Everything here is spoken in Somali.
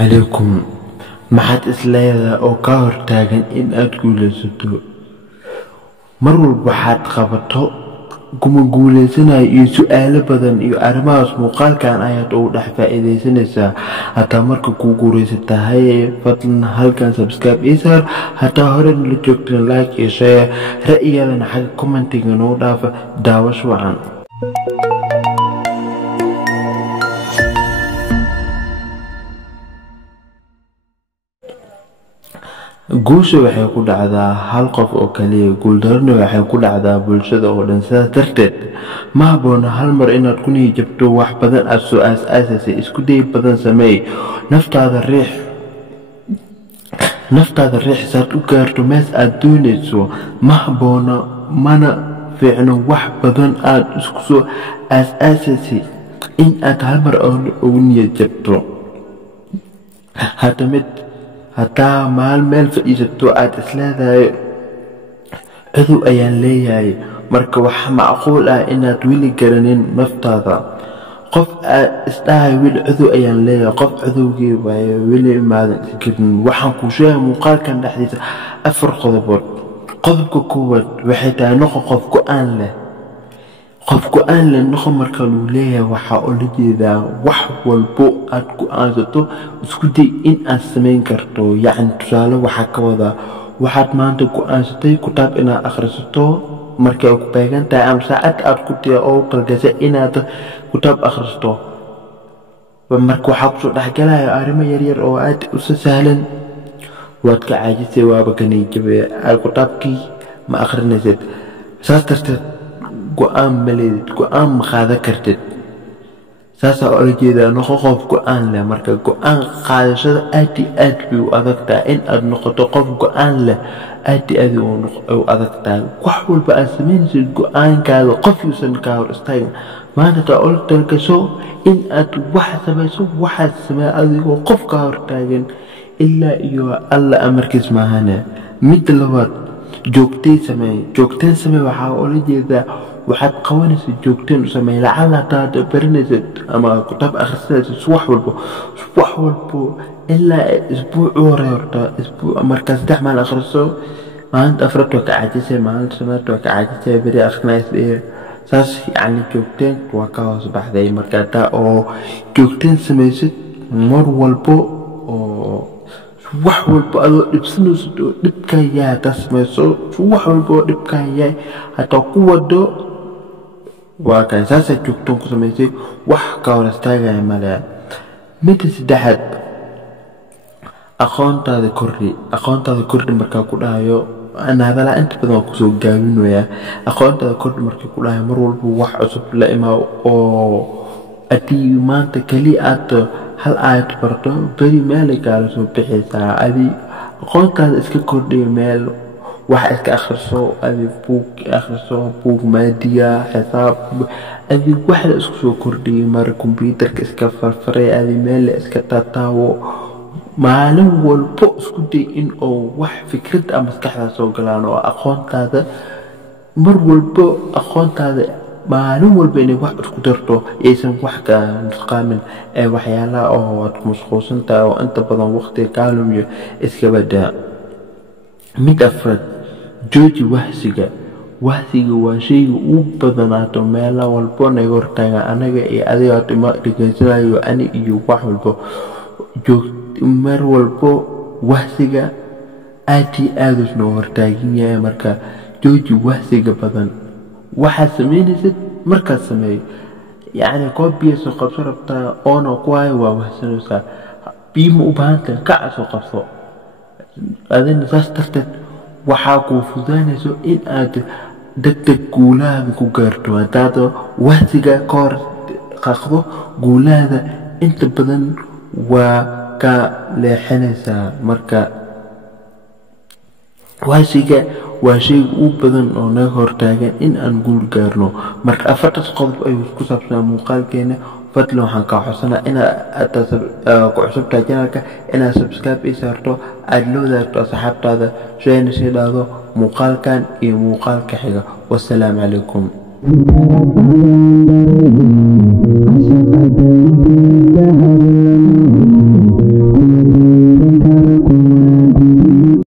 عليكم maxaad isleedahay oo ka hortaagan in aad guulaysato mar walba waxaad qabato kuma guulaysanayo iyo su'aalo badan iyo arrimahaas muuqaalkan ayaad ugu dhex faa'iidaysanaysaa hataa marka ku guulaysatahay fadlan halkan subscribe iyo saar hataa hore la joogteen like iyo share ra'yigaadan xagga commentiga noo dhaafa daawasho wacan guusha waxay ku dhacdaa hal qof oo kaliya guuldarrona waxay ku dhacdaa bulshada oo dhan sidaas darteed ma habboona hal mar inaad ku niyadjabto wax badan aad soo aasaasay isku day badan sameey naftaada riix saad u gaarto mees aad doonayso ma habboona mana fiicno wax badan aad isku soo aasaasay in aad hal mar ugu niyadjabto hataa meel fadhiisato aad isleedahay cudur ayaan leeyahay marka waxa macquul ah inaad weli garanin naftaada qof aad isdhahay weli cudur ayaan leeyahay qof cudurgii waaye weli maadan isgarin waxaan ku sheegay muuqaalkan dhexdiisa 4 qodobood qodobka koowaad waxay tahay noqo qof go'aan leh noqo marka loo leeyahay waxa uu la jeedaa wax walbo aad go'aansato isku day in aad samayn karto yacni tusaale waxa ka wada waxaad maanta go'aansatay kitaab inaad akhrisato markay ku beegan tahay ama saacad aad ku tiyo oo qalgasay inaad kitaab akhrisato marka waxa ku soo dhaxgalaya arrimo yaryar oo aad u sahlan waad ka caajisay waaba kanay jabay kitaabkii ma akhrinaysid saas darteed go'aan ma qaadan kartid saasa oo la jeedaa noqo qof go'aan leh marka go'aan qaadashada aad bay u adagtahay in aad noqoto qof go'aan leh aad u adagtahay wax walba aad samaynaysid go'aankaada qof yuusan ka hor istaagin maanta taa oo talgasho in aad wax samayso waxaad samee adigoo qof ka hor taagan ilaa iyo alla amarkiis maahane mid labaad joogteen samee waxaa oo la jeedaa waxaad qabanaysaa joogteen u samee lacag hadaad baranaysid ama kitaab akhrisanaysid wax walbo ilaa isbuuc hore horta isbuuc marka 3 maalin akhriso maalinta afraad waa ka caajisay maalinta shanaad waa ka caajisay beri akhrinaysid saas yacni joogteen waa ka hoos baxday marka taa oo joogteen samaysid mar walbo oo wax walba adoo dhibsanaysid oo dhibkaaga hataa samayso wax walba oo dhibkaaga hataa ku wado waa kan saasa joogtoon ku samaysay wax ka hor istaagaya male midda saddexaad aqoontaada kordhi markaa ku dhahayo anadala inta badan waa kusoo gaabinaya aqoontaada kordhi markii ku dhahayo mar walba wax cusub la imaa oo adii maanta kaliya aad hal aayad barto beri meel kaala soo bixaysaa adii aqoontaada iska kordhiyo meel wax iska akhriso adii buug maadiya xisaab adii wax la isku soo kordhiyo mar computerka iska farfaray adii meel iska taataawo maalin walbo isku day in oo wax fikrad ama maskaxda soo galaan oo aqoontaada mar walbo aqoontaada maalin walba inay wax isku darto aysan wax ka nusqaamin ee waxyaalaha oo aad ku mashquulsan tahay oo inta badan waqtiga kaa lumiyo iska badaa mid afraad jooji wahsiga waa shayga ugu badanaato meelo walbo naga hortaagan anaga iyo adiga ma dhegaysanayo ani iyo wax walbo mar walbo wahsiga aad noo hortaagan yahay marka jooji wahsiga badan waxaad samaynaysid markaad sameeyo yacni koob biyo soo qabso rabtaa oona ku hayo waa wahsanaysaa biyo ma u baahantahay kaca soo qabso adina saas darteed waxaa kuu fududaanayso in aad degdeg guulahaada ku gaarto haddaad wahsiga ka hor qaaqdo guulahaada inta badan waa ka leexinaysaa marka wahsiga waa shay ugu badan oo naga hortaagan in aan guul gaarno marka 4 qodob ay ku saabsan muuqaalkeena fadlan waxaan ka codsanaa inaad ku cusubtahay channelka inaad subscribe iyo saarto aad loo daarto asxaabtaada shayna sii dhaado muuqaalkan iyo muuqaalka xiga wassalaamu calaykum